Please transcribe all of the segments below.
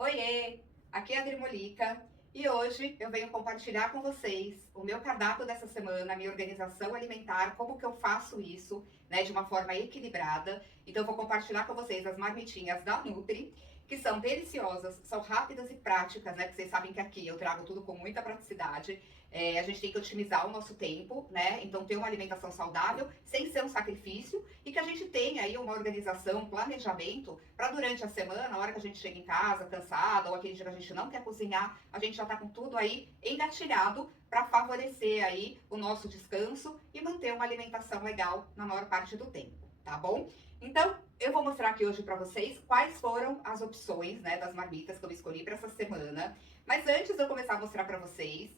Oiê, aqui é a Adri Molica e hoje eu venho compartilhar com vocês o meu cardápio dessa semana, a minha organização alimentar, como que eu faço isso, né, de uma forma equilibrada. Então eu vou compartilhar com vocês as marmitinhas da Nutri, que são deliciosas, são rápidas e práticas, né, que vocês sabem que aqui eu trago tudo com muita praticidade. A gente tem que otimizar o nosso tempo, né? Então ter uma alimentação saudável sem ser um sacrifício e que a gente tenha aí uma organização, um planejamento para durante a semana, na hora que a gente chega em casa cansada ou aquele dia que a gente não quer cozinhar, a gente já está com tudo aí engatilhado para favorecer aí o nosso descanso e manter uma alimentação legal na maior parte do tempo, tá bom? Então, eu vou mostrar aqui hoje para vocês quais foram as opções, né, das marmitas que eu escolhi para essa semana. Mas antes de eu começar a mostrar para vocês,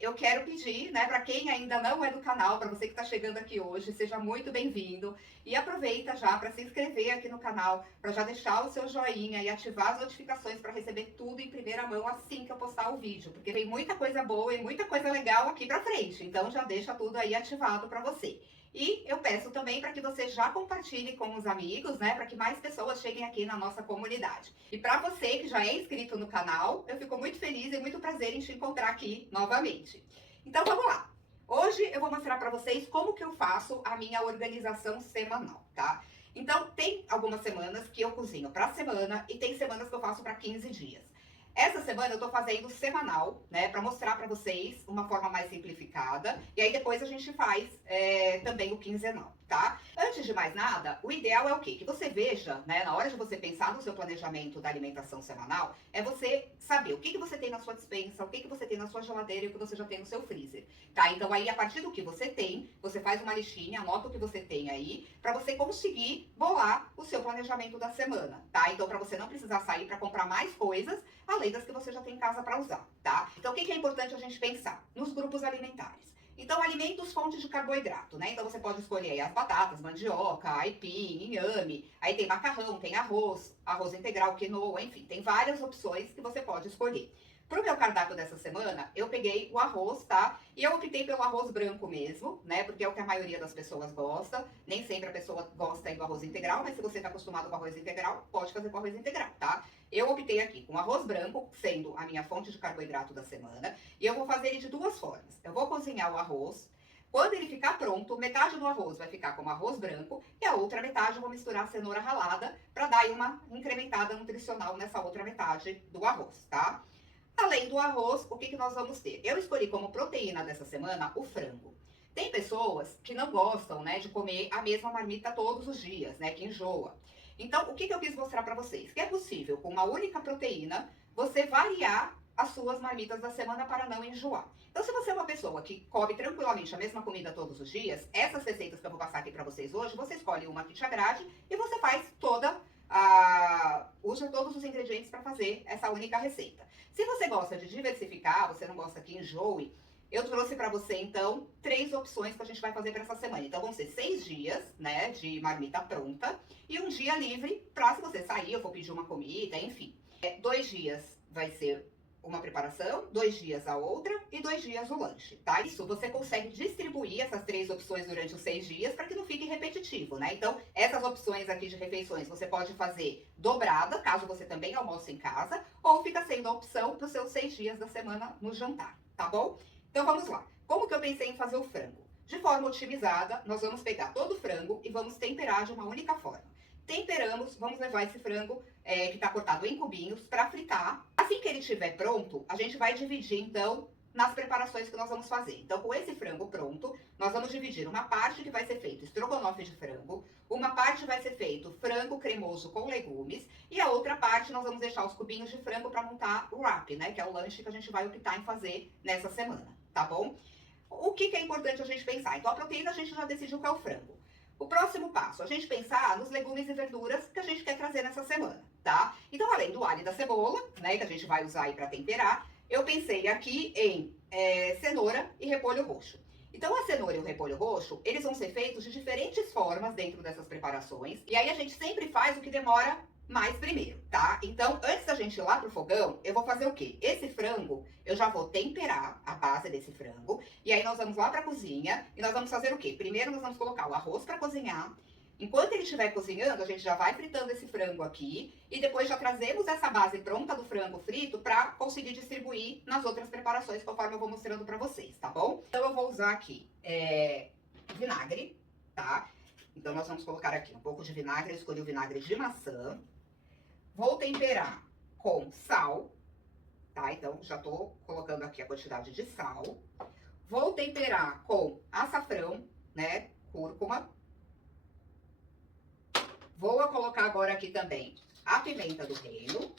eu quero pedir, né, para quem ainda não é do canal, para você que está chegando aqui hoje, seja muito bem-vindo e aproveita já para se inscrever aqui no canal, para já deixar o seu joinha e ativar as notificações para receber tudo em primeira mão assim que eu postar o vídeo, porque tem muita coisa boa e muita coisa legal aqui para frente, então já deixa tudo aí ativado para você. E eu peço também para que você já compartilhe com os amigos, né, para que mais pessoas cheguem aqui na nossa comunidade. E para você que já é inscrito no canal, eu fico muito feliz e muito prazer em te encontrar aqui novamente. Então vamos lá. Hoje eu vou mostrar para vocês como que eu faço a minha organização semanal, tá? Então tem algumas semanas que eu cozinho para semana e tem semanas que eu faço para 15 dias. Essa semana eu tô fazendo semanal, né, para mostrar para vocês uma forma mais simplificada. E aí depois a gente faz também o quinzenal, tá? Antes de mais nada, o ideal é o quê? Que você veja, né, na hora de você pensar no seu planejamento da alimentação semanal, é você saber o que você tem na sua despensa, o que você tem na sua geladeira e o que você já tem no seu freezer, tá? Então aí, a partir do que você tem, você faz uma listinha, anota o que você tem aí, para você conseguir bolar o seu planejamento da semana, tá? Então, para você não precisar sair para comprar mais coisas, além das que você já tem em casa para usar, tá? Então, o que é importante a gente pensar? Nos grupos alimentares. Então, alimentos fontes de carboidrato, né? Então, você pode escolher aí as batatas, mandioca, aipim, inhame. Aí tem macarrão, tem arroz, arroz integral, quinoa, enfim. Tem várias opções que você pode escolher. Pro meu cardápio dessa semana, eu peguei o arroz, tá? E eu optei pelo arroz branco mesmo, né? Porque é o que a maioria das pessoas gosta. Nem sempre a pessoa gosta aí do arroz integral, mas se você tá acostumado com arroz integral, pode fazer com arroz integral, tá? Eu optei aqui com arroz branco, sendo a minha fonte de carboidrato da semana. E eu vou fazer ele de duas formas. Eu vou cozinhar o arroz. Quando ele ficar pronto, metade do arroz vai ficar como arroz branco e a outra metade eu vou misturar a cenoura ralada para dar aí uma incrementada nutricional nessa outra metade do arroz, tá? Além do arroz, o que nós vamos ter? Eu escolhi como proteína dessa semana o frango. Tem pessoas que não gostam, né, de comer a mesma marmita todos os dias, né, que enjoa. Então, o que eu quis mostrar para vocês? Que é possível, com uma única proteína, você variar as suas marmitas da semana para não enjoar. Então, se você é uma pessoa que come tranquilamente a mesma comida todos os dias, essas receitas que eu vou passar aqui para vocês hoje, você escolhe uma que te agrade e você faz usa todos os ingredientes para fazer essa única receita. Se você gosta de diversificar, você não gosta que enjoe, eu trouxe para você, então, 3 opções que a gente vai fazer para essa semana. Então, vão ser 6 dias, né, de marmita pronta e um dia livre para, se você sair, eu vou pedir uma comida, enfim. 2 dias vai ser uma preparação, 2 dias a outra e 2 dias o lanche, tá? Isso você consegue distribuir essas 3 opções durante os 6 dias para que não fique repetitivo, né? Então, essas opções aqui de refeições você pode fazer dobrada, caso você também almoce em casa, ou fica sendo a opção para os seus 6 dias da semana no jantar, tá bom? Então, vamos lá. Como que eu pensei em fazer o frango? De forma otimizada, nós vamos pegar todo o frango e vamos temperar de uma única forma. Temperamos, vamos levar esse frango que está cortado em cubinhos para fritar. Assim que ele estiver pronto, a gente vai dividir então nas preparações que nós vamos fazer. Então, com esse frango pronto, nós vamos dividir uma parte que vai ser feito estrogonofe de frango, uma parte vai ser feito frango cremoso com legumes e a outra parte nós vamos deixar os cubinhos de frango para montar o wrap, né, que é o lanche que a gente vai optar em fazer nessa semana, tá bom? O que é importante a gente pensar? Então, a proteína a gente já decidiu que é o frango. O próximo passo, a gente pensar nos legumes e verduras que a gente quer trazer nessa semana, tá? Então, além do alho e da cebola, né, que a gente vai usar aí para temperar, eu pensei aqui em cenoura e repolho roxo. Então, a cenoura e o repolho roxo, eles vão ser feitos de diferentes formas dentro dessas preparações. E aí, a gente sempre faz o que demora mais primeiro, tá? Então, antes da gente ir lá pro fogão, eu vou fazer o quê? Esse frango, eu já vou temperar a base desse frango. E aí, nós vamos lá pra cozinha e nós vamos fazer o quê? Primeiro, nós vamos colocar o arroz pra cozinhar. Enquanto ele estiver cozinhando, a gente já vai fritando esse frango aqui e depois já trazemos essa base pronta do frango frito para conseguir distribuir nas outras preparações conforme eu vou mostrando para vocês, tá bom? Então eu vou usar aqui vinagre, tá? Então nós vamos colocar aqui um pouco de vinagre, eu escolhi o vinagre de maçã. Vou temperar com sal, tá? Então já tô colocando aqui a quantidade de sal. Vou temperar com açafrão, né? Cúrcuma. Vou colocar agora aqui também a pimenta do reino.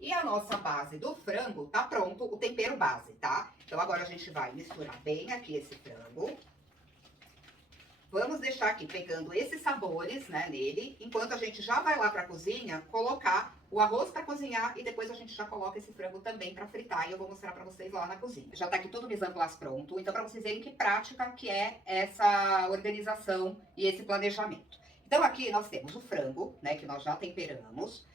E a nossa base do frango tá pronto, o tempero base, tá? Então agora a gente vai misturar bem aqui esse frango. Vamos deixar aqui pegando esses sabores, né, nele, enquanto a gente já vai lá pra cozinha colocar o arroz pra cozinhar e depois a gente já coloca esse frango também pra fritar e eu vou mostrar pra vocês lá na cozinha. Já tá aqui tudo mise en place pronto, então pra vocês verem que prática que é essa organização e esse planejamento. Então aqui nós temos o frango, né, que nós já temperamos,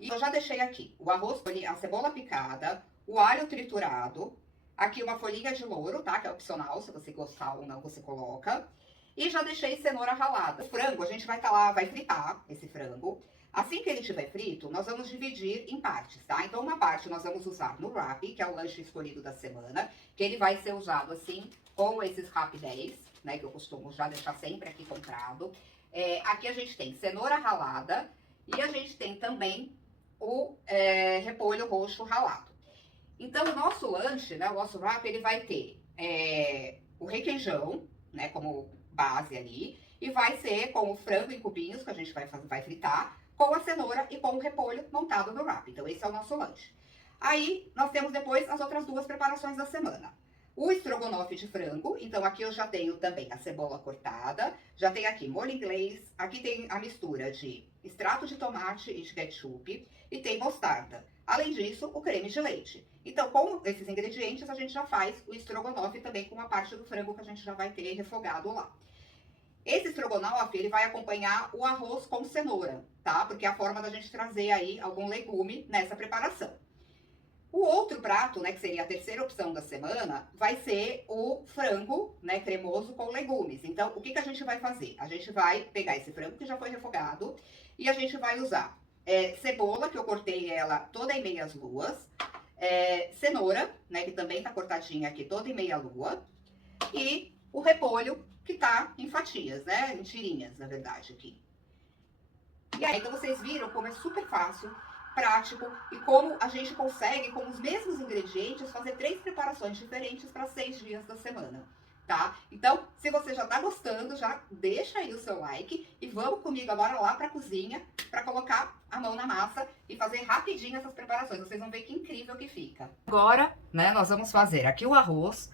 e eu já deixei aqui o arroz, a cebola picada, o alho triturado, aqui uma folhinha de louro, tá, que é opcional, se você gostar ou não você coloca. E já deixei cenoura ralada. O frango, a gente vai vai fritar esse frango. Assim que ele estiver frito, nós vamos dividir em partes, tá? Então, uma parte nós vamos usar no wrap, que é o lanche escolhido da semana, que ele vai ser usado assim, com esses Happy Days, né? Que eu costumo já deixar sempre aqui comprado. Aqui a gente tem cenoura ralada e a gente tem também o repolho roxo ralado. Então, o nosso lanche, né? O nosso wrap, ele vai ter o requeijão, né? Como base ali, e vai ser com o frango em cubinhos, que a gente vai fritar, com a cenoura e com o repolho montado no wrap. Então, esse é o nosso lanche. Aí, nós temos depois as outras duas preparações da semana. O estrogonofe de frango, então aqui eu já tenho também a cebola cortada, já tenho aqui molho inglês, aqui tem a mistura de extrato de tomate e de ketchup, e tem mostarda. Além disso, o creme de leite. Então, com esses ingredientes, a gente já faz o estrogonofe também com uma parte do frango que a gente já vai ter refogado lá. Esse estrogonofe, ele vai acompanhar o arroz com cenoura, tá? Porque é a forma da gente trazer aí algum legume nessa preparação. O outro prato, né, que seria a terceira opção da semana, vai ser o frango, né, cremoso com legumes. Então, o que que a gente vai fazer? A gente vai pegar esse frango que já foi refogado e a gente vai usar cebola, que eu cortei ela toda em meias luas, cenoura, né, que também tá cortadinha aqui toda em meia lua, e o repolho, que tá em fatias, né, em tirinhas, na verdade, aqui. E aí, então vocês viram como é super fácil, prático, e como a gente consegue, com os mesmos ingredientes, fazer 3 preparações diferentes para 6 dias da semana, tá? Então, se você já tá gostando, já deixa aí o seu like e vamos comigo agora lá pra cozinha para colocar a mão na massa e fazer rapidinho essas preparações. Vocês vão ver que incrível que fica. Agora, né, nós vamos fazer aqui o arroz.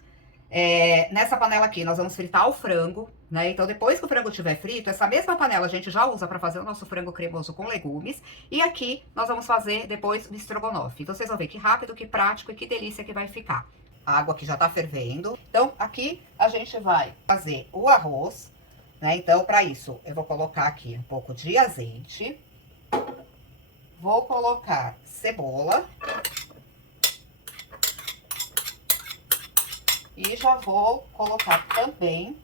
Nessa panela aqui, nós vamos fritar o frango, né? Então, depois que o frango estiver frito, essa mesma panela a gente já usa para fazer o nosso frango cremoso com legumes. E aqui, nós vamos fazer depois o estrogonofe. Então, vocês vão ver que rápido, que prático e que delícia que vai ficar. A água aqui já tá fervendo. Então, aqui a gente vai fazer o arroz, né? Então, para isso, eu vou colocar aqui um pouco de azeite. Vou colocar cebola. E já vou colocar também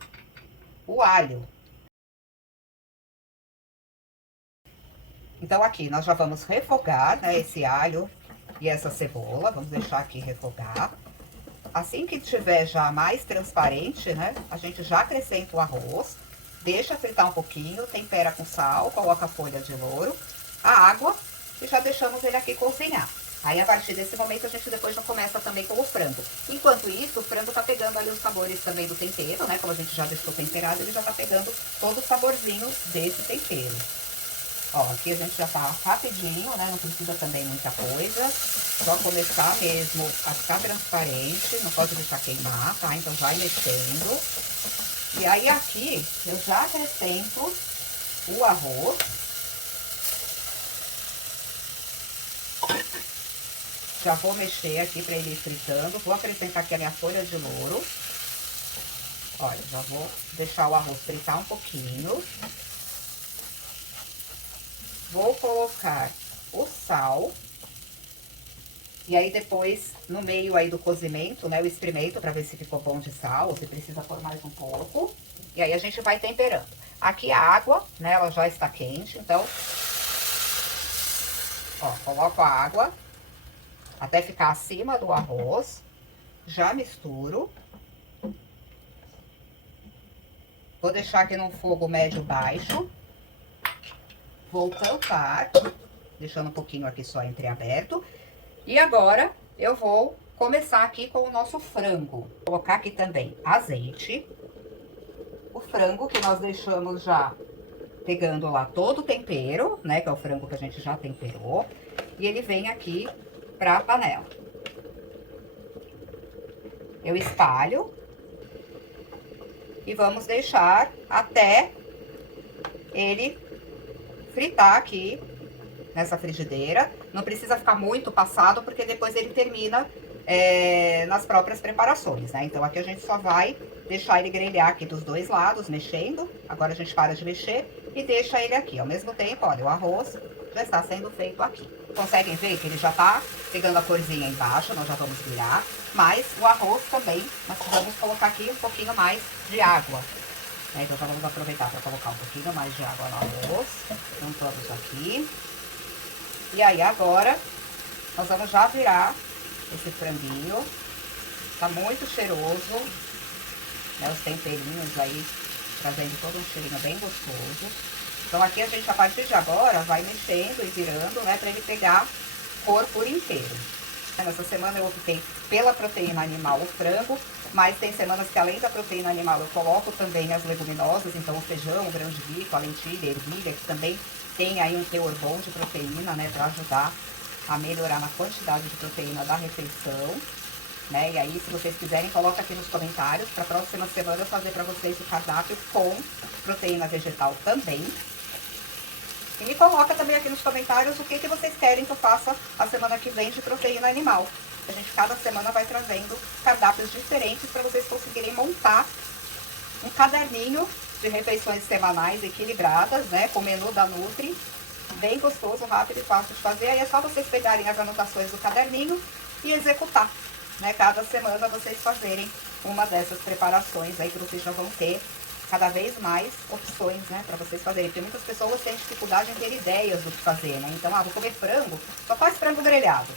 o alho. Então, aqui nós já vamos refogar, né, esse alho e essa cebola. Vamos deixar aqui refogar. Assim que tiver já mais transparente, né, a gente já acrescenta o arroz. Deixa fritar um pouquinho, tempera com sal, coloca a folha de louro, a água e já deixamos ele aqui cozinhar. Aí, a partir desse momento, a gente depois já começa também com o frango. Enquanto isso, o frango tá pegando ali os sabores também do tempero, né? Como a gente já deixou temperado, ele já tá pegando todo o saborzinho desse tempero. Ó, aqui a gente já tá rapidinho, né? Não precisa também muita coisa. Só começar mesmo a ficar transparente, não pode deixar queimar, tá? Então, vai mexendo. E aí, aqui, eu já acrescento o arroz. Já vou mexer aqui para ele ir fritando. Vou acrescentar aqui a minha folha de louro. Olha, já vou deixar o arroz fritar um pouquinho. Vou colocar o sal. E aí, depois, no meio aí do cozimento, né, eu experimento para ver se ficou bom de sal, ou se precisa pôr mais um pouco. E aí a gente vai temperando. Aqui a água, né, ela já está quente, então... Ó, coloco a água até ficar acima do arroz. Já misturo. Vou deixar aqui no fogo médio baixo. Vou tampar, deixando um pouquinho aqui só entreaberto. E agora eu vou começar aqui com o nosso frango. Vou colocar aqui também azeite. O frango que nós deixamos já pegando lá todo o tempero, né? Que é o frango que a gente já temperou. E ele vem aqui pra panela. Eu espalho. E vamos deixar até ele fritar aqui nessa frigideira. Não precisa ficar muito passado, porque depois ele termina nas próprias preparações, né? Então aqui a gente só vai deixar ele grelhar aqui dos dois lados, mexendo. Agora a gente para de mexer e deixa ele aqui. Ao mesmo tempo, olha, o arroz já está sendo feito aqui. Conseguem ver que ele já tá pegando a corzinha embaixo, nós já vamos virar. Mas o arroz também, nós vamos colocar aqui um pouquinho mais de água. Então já vamos aproveitar para colocar um pouquinho mais de água no arroz. Juntamos aqui. E aí agora, nós vamos já virar esse franguinho. Tá muito cheiroso, né? Os temperinhos aí, trazendo todo um cheirinho bem gostoso. Então aqui a gente, a partir de agora, vai mexendo e virando, né? Pra ele pegar cor por inteiro. Nessa semana eu optei pela proteína animal, o frango. Mas tem semanas que além da proteína animal eu coloco também as leguminosas. Então o feijão, o grão de bico, a lentilha, a ervilha, que também tem aí um teor bom de proteína, né? Pra ajudar a melhorar na quantidade de proteína da refeição, né? E aí, se vocês quiserem, coloca aqui nos comentários. Pra próxima semana eu fazer pra vocês o cardápio com proteína vegetal também. E me coloca também aqui nos comentários o que vocês querem que eu faça a semana que vem de proteína animal. A gente cada semana vai trazendo cardápios diferentes para vocês conseguirem montar um caderninho de refeições semanais equilibradas, né? Com o menu da Nutri, bem gostoso, rápido e fácil de fazer. Aí é só vocês pegarem as anotações do caderninho e executar, né? Cada semana vocês fazerem uma dessas preparações aí que vocês já vão ter cada vez mais opções, né, pra vocês fazerem. Porque muitas pessoas têm dificuldade em ter ideias do que fazer, né? Então, vou comer frango, só faz frango grelhado,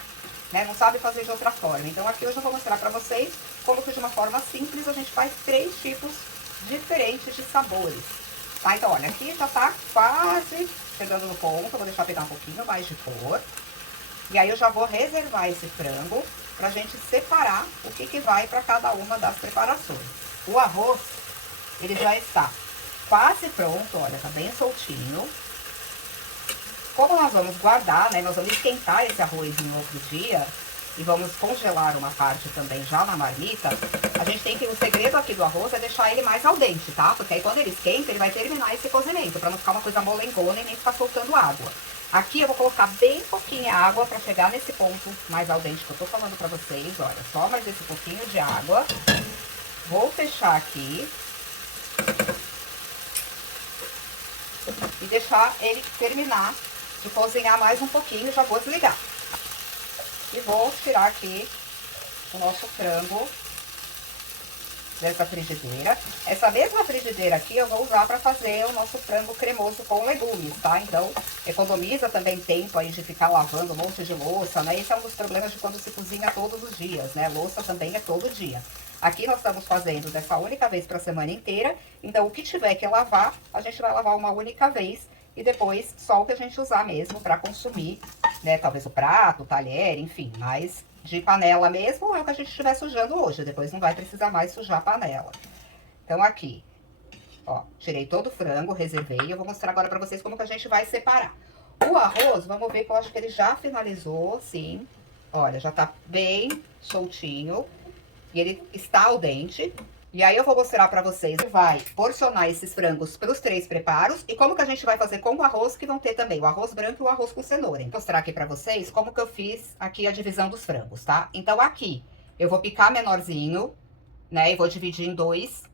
né? Não sabe fazer de outra forma. Então, aqui hoje eu vou mostrar pra vocês como que de uma forma simples a gente faz 3 tipos diferentes de sabores, tá? Então, olha, aqui já tá quase chegando no ponto. Eu vou deixar pegar um pouquinho mais de cor. E aí eu já vou reservar esse frango pra gente separar o que vai pra cada uma das preparações. O arroz, ele já está quase pronto, olha, tá bem soltinho. Como nós vamos guardar, né, nós vamos esquentar esse arroz em outro dia e vamos congelar uma parte também já na marmita, a gente tem que, o segredo aqui do arroz é deixar ele mais al dente, tá? Porque aí quando ele esquenta, ele vai terminar esse cozimento, pra não ficar uma coisa molengona e nem ficar soltando água. Aqui eu vou colocar bem pouquinha água pra chegar nesse ponto mais al dente que eu tô falando pra vocês, olha, só mais esse pouquinho de água. Vou fechar aqui. E deixar ele terminar de cozinhar mais um pouquinho, já vou desligar. E vou tirar aqui o nosso frango dessa frigideira. Essa mesma frigideira aqui eu vou usar para fazer o nosso frango cremoso com legumes, tá? Então, economiza também tempo aí de ficar lavando um monte de louça, né? Esse é um dos problemas de quando se cozinha todos os dias, né? Louça também é todo dia. Aqui nós estamos fazendo dessa única vez para a semana inteira, então o que tiver que lavar, a gente vai lavar uma única vez e depois só o que a gente usar mesmo para consumir, né? Talvez o prato, o talher, enfim, mas de panela mesmo é o que a gente estiver sujando hoje, depois não vai precisar mais sujar a panela. Então aqui, ó, tirei todo o frango, reservei, eu vou mostrar agora para vocês como que a gente vai separar. O arroz, vamos ver que eu acho que ele já finalizou, sim, olha, já tá bem soltinho. E ele está al dente. E aí eu vou mostrar pra vocês, vai porcionar esses frangos pelos 3 preparos e como que a gente vai fazer com o arroz, que vão ter também o arroz branco e o arroz com cenoura. Vou mostrar aqui pra vocês como que eu fiz aqui a divisão dos frangos, tá? Então aqui eu vou picar menorzinho, né, e vou dividir em 2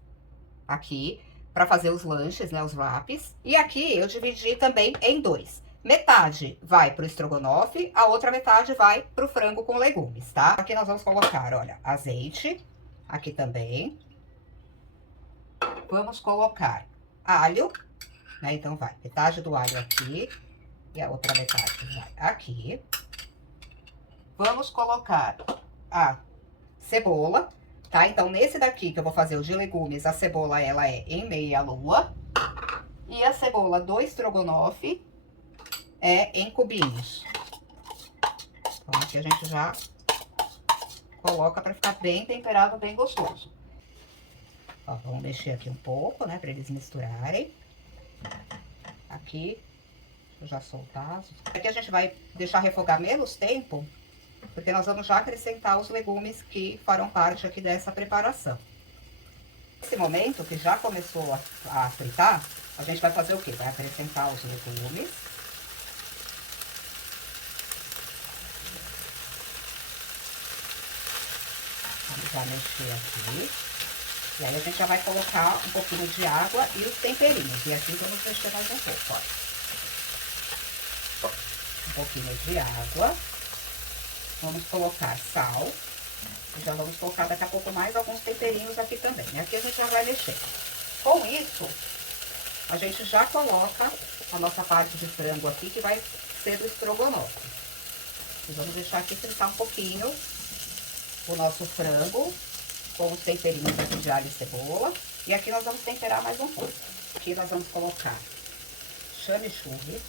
aqui pra fazer os lanches, né, os wraps. E aqui eu dividi também em 2. Metade vai pro estrogonofe, a outra metade vai pro frango com legumes, tá? Aqui nós vamos colocar, olha, azeite, aqui também. Vamos colocar alho, né? Então vai metade do alho aqui e a outra metade vai aqui. Vamos colocar a cebola, tá? Então, nesse daqui que eu vou fazer o de legumes, a cebola, ela é em meia lua. E a cebola do estrogonofe é em cubinhos. Então, aqui a gente já coloca pra ficar bem temperado, bem gostoso. Ó, vamos mexer aqui um pouco, né, pra eles misturarem. Aqui, deixa eu já soltar. Aqui a gente vai deixar refogar menos tempo, porque nós vamos já acrescentar os legumes que farão parte aqui dessa preparação. Nesse momento, que já começou a fritar, a gente vai fazer o quê? Vai acrescentar os legumes. Vamos já mexer aqui. E aí a gente já vai colocar um pouquinho de água e os temperinhos. E aqui vamos mexer mais um pouco, ó. Um pouquinho de água. Vamos colocar sal. E já vamos colocar daqui a pouco mais alguns temperinhos aqui também. E aqui a gente já vai mexer. Com isso, a gente já coloca a nossa parte de frango aqui, que vai ser do estrogonofe. E vamos deixar aqui fritar um pouquinho o nosso frango com os temperinhos aqui de alho e cebola. E aqui nós vamos temperar mais um pouco. Aqui nós vamos colocar chimichurri.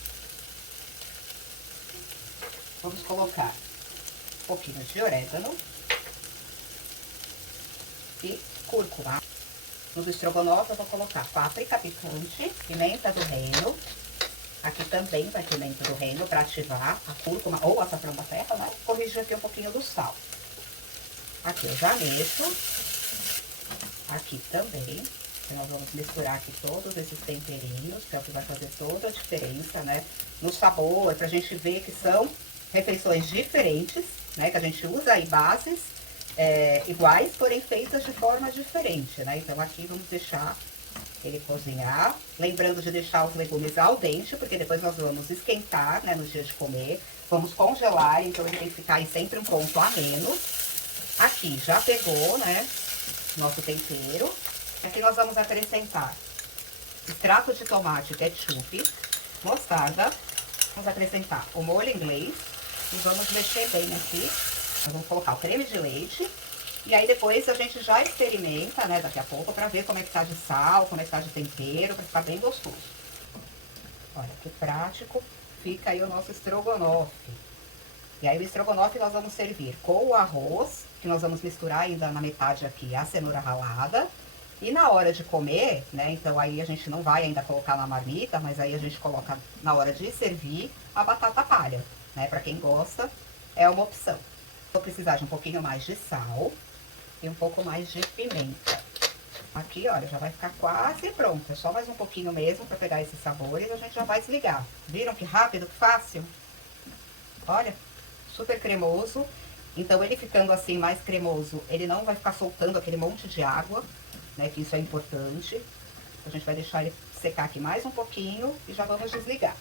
Vamos colocar um pouquinho de orégano e cúrcuma. No estrogonofe eu vou colocar páprica picante, pimenta do reino. Aqui também vai pimenta do reino para ativar a cúrcuma ou açafrão da terra, né? Corrigir aqui um pouquinho do sal. Aqui eu já mexo. Aqui também. Então, nós vamos misturar aqui todos esses temperinhos, que é o que vai fazer toda a diferença, né? No sabor, pra gente ver que são refeições diferentes, né? Que a gente usa aí bases iguais, porém feitas de forma diferente, né? Então, aqui vamos deixar ele cozinhar. Lembrando de deixar os legumes al dente, porque depois nós vamos esquentar, né? No dia de comer. Vamos congelar, então ele tem que ficar em sempre um ponto a menos. Aqui já pegou, né? Nosso tempero. Aqui nós vamos acrescentar extrato de tomate, ketchup, mostarda. Vamos acrescentar o molho inglês e vamos mexer bem aqui. Nós vamos colocar o creme de leite. E aí depois a gente já experimenta, né, daqui a pouco, pra ver como é que tá de sal, como é que tá de tempero, pra ficar bem gostoso. Olha que prático fica aí o nosso estrogonofe. E aí o estrogonofe nós vamos servir com o arroz, que nós vamos misturar ainda na metade aqui a cenoura ralada. E na hora de comer, né, então aí a gente não vai ainda colocar na marmita, mas aí a gente coloca na hora de servir a batata palha, né, pra quem gosta, é uma opção. Vou precisar de um pouquinho mais de sal e um pouco mais de pimenta. Aqui, olha, já vai ficar quase pronto, é só mais um pouquinho mesmo pra pegar esses sabores e a gente já vai desligar. Viram que rápido, que fácil? Olha, super cremoso. Então, ele ficando assim mais cremoso, ele não vai ficar soltando aquele monte de água, né, que isso é importante. A gente vai deixar ele secar aqui mais um pouquinho e já vamos desligar.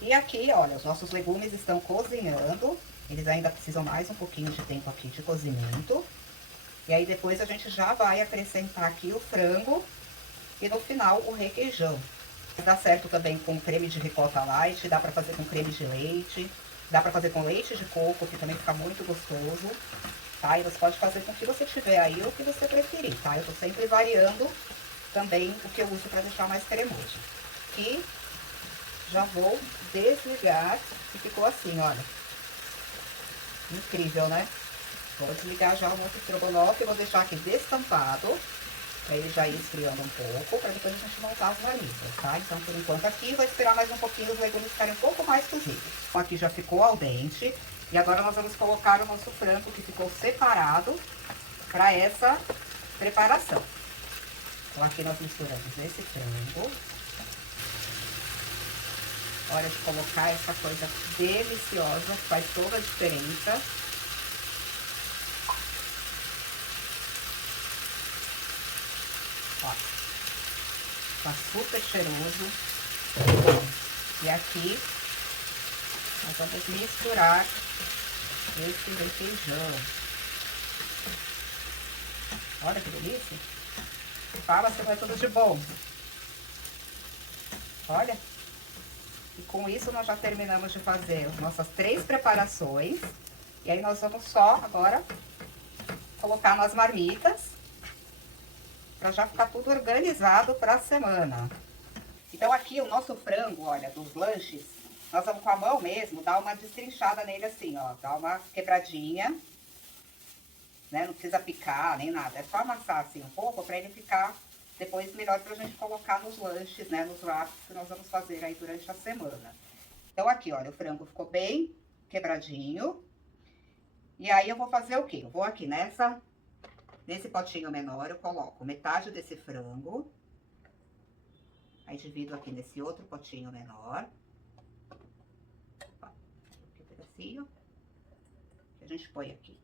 E aqui, olha, os nossos legumes estão cozinhando. Eles ainda precisam mais um pouquinho de tempo aqui de cozimento. E aí depois a gente já vai acrescentar aqui o frango e no final o requeijão. Dá certo também com creme de ricota light, dá pra fazer com creme de leite, dá pra fazer com leite de coco, que também fica muito gostoso, tá? E você pode fazer com o que você tiver aí ou o que você preferir, tá? Eu tô sempre variando também o que eu uso pra deixar mais cremoso. Aqui já vou desligar e ficou assim, olha. Incrível, né? Vou desligar já o nosso estrogonofe, vou deixar aqui destampado, pra ele já ir esfriando um pouco, pra depois a gente montar as marmitas, tá? Então, por enquanto aqui, vou esperar mais um pouquinho os legumes ficarem um pouco mais cozidos. Então, aqui já ficou al dente, e agora nós vamos colocar o nosso frango que ficou separado pra essa preparação. Então, aqui nós misturamos esse frango. Hora de colocar essa coisa deliciosa, que faz toda a diferença. Ó, tá super cheiroso. E aqui, nós vamos misturar esse requeijão. Olha que delícia. Fala se vai tudo de bom. Olha. E com isso nós já terminamos de fazer as nossas 3 preparações. E aí nós vamos só agora colocar nas marmitas, para já ficar tudo organizado para a semana. Então aqui o nosso frango, olha, dos lanches, nós vamos com a mão mesmo dar uma destrinchada nele assim, ó, dar uma quebradinha, né? Não precisa picar nem nada, é só amassar assim um pouco para ele ficar depois melhor pra gente colocar nos lanches, né, nos wraps que nós vamos fazer aí durante a semana. Então aqui, olha, o frango ficou bem quebradinho. E aí eu vou fazer o quê? Eu vou aqui nesse potinho menor, eu coloco metade desse frango. Aí divido aqui nesse outro potinho menor. Ó, aqui um pedacinho. Que a gente põe aqui.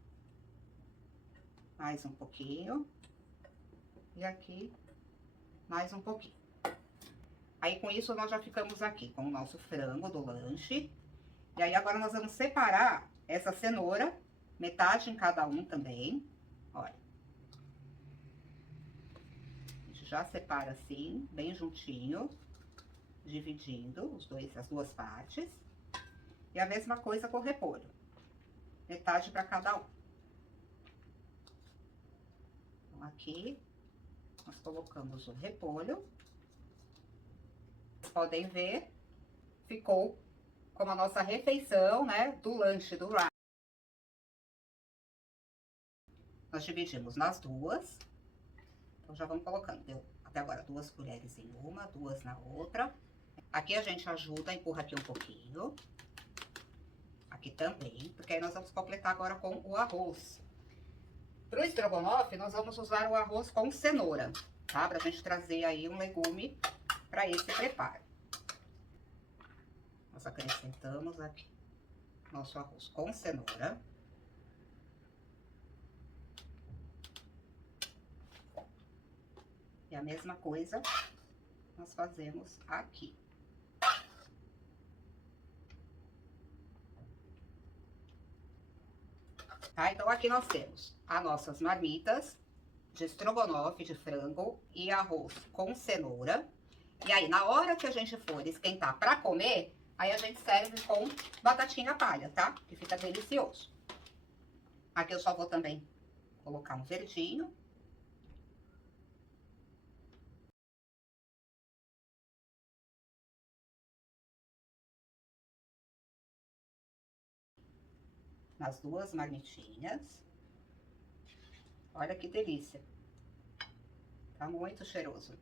Mais um pouquinho. E aqui, mais um pouquinho. Aí com isso nós já ficamos aqui com o nosso frango do lanche. E aí agora nós vamos separar essa cenoura, metade em cada um também. Olha. A gente já separa assim, bem juntinho, dividindo as duas partes. E a mesma coisa com o repolho. Metade para cada um. Então aqui nós colocamos o repolho. Vocês podem ver, ficou como a nossa refeição, né, do lanche, do wrap. Nós dividimos nas duas. Então, já vamos colocando. Deu até agora 2 colheres em uma, 2 na outra. Aqui a gente ajuda, empurra aqui um pouquinho. Aqui também, porque aí nós vamos completar agora com o arroz. Para o estrogonofe, nós vamos usar o arroz com cenoura, tá? Pra gente trazer aí um legume para esse preparo. Nós acrescentamos aqui nosso arroz com cenoura. E a mesma coisa nós fazemos aqui. Tá? Então, aqui nós temos as nossas marmitas de estrogonofe de frango e arroz com cenoura. E aí, na hora que a gente for esquentar para comer, aí a gente serve com batatinha palha, tá? Que fica delicioso. Aqui eu só vou também colocar um verdinho. Nas duas marmitinhas. Olha que delícia. Tá muito cheiroso.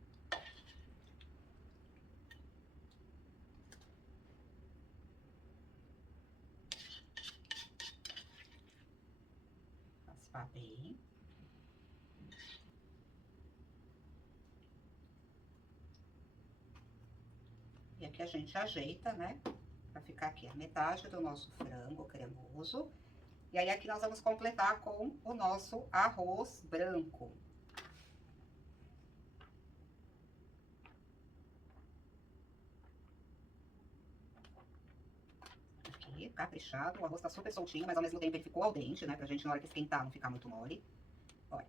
Raspar bem. E aqui a gente ajeita, né? Pra ficar aqui a metade do nosso frango cremoso. E aí, aqui nós vamos completar com o nosso arroz branco. Aqui, caprichado. O arroz tá super soltinho, mas ao mesmo tempo ele ficou al dente, né? Pra gente, na hora que esquentar, não ficar muito mole. Olha.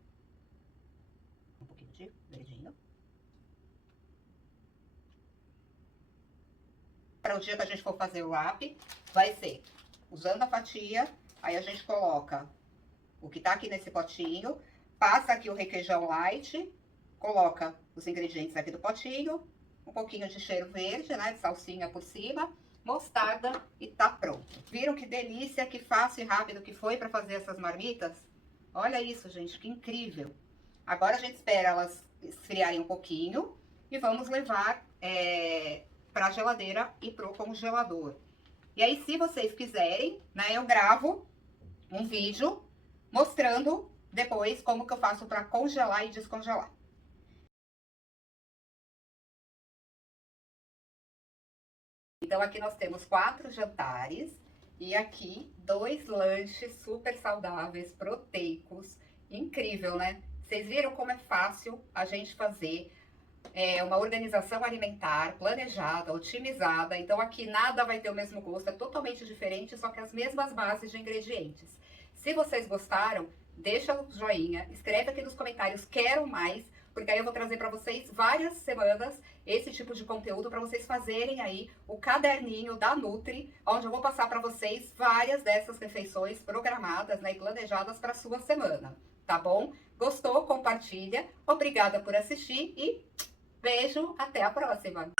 Um pouquinho de verdinho. Para o dia que a gente for fazer o wrap, vai ser usando a fatia. Aí a gente coloca o que tá aqui nesse potinho, passa aqui o requeijão light, coloca os ingredientes aqui do potinho, um pouquinho de cheiro verde, né, de salsinha por cima, mostarda e tá pronto. Viram que delícia, que fácil e rápido que foi para fazer essas marmitas? Olha isso, gente, que incrível. Agora a gente espera elas esfriarem um pouquinho e vamos levar para a geladeira e pro congelador. E aí, se vocês quiserem, né, eu gravo um vídeo mostrando depois como que eu faço para congelar e descongelar. Então, aqui nós temos 4 jantares e aqui 2 lanches super saudáveis, proteicos. Incrível, né? Vocês viram como é fácil a gente fazer uma organização alimentar planejada, otimizada. Então aqui nada vai ter o mesmo gosto, é totalmente diferente, só que as mesmas bases de ingredientes. Se vocês gostaram, deixa o joinha, escreve aqui nos comentários, quero mais, porque aí eu vou trazer para vocês várias semanas esse tipo de conteúdo para vocês fazerem aí o caderninho da Nutri, onde eu vou passar para vocês várias dessas refeições programadas, né, e planejadas para sua semana, tá bom? Gostou? Compartilha. Obrigada por assistir e beijo, até a próxima!